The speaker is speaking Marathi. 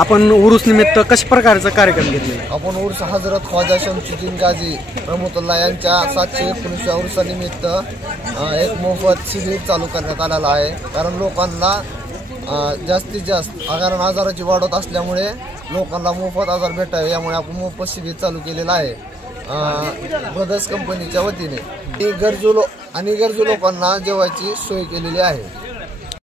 आपण उरूस निमित्त कशा प्रकारचा कार्यक्रम घेतलेला? आपण उर्स हजरत ख्वाजा शमसुद्दीन गाझी रहमतुल्लाह यांच्या 719व्या उर्सानिमित्त एक मोफत शिबिर चालू करण्यात आलेला आहे। कारण लोकांना जास्तीत जास्त कारण आजाराची वाढ होत असल्यामुळे लोकांना मोफत आजार भेटावे यामुळे आपण मोफत शिबिर चालू केलेलं आहे ब्रदर्स कंपनीच्या वतीने। गरजू लोकांना जेवायची सोय केलेली आहे।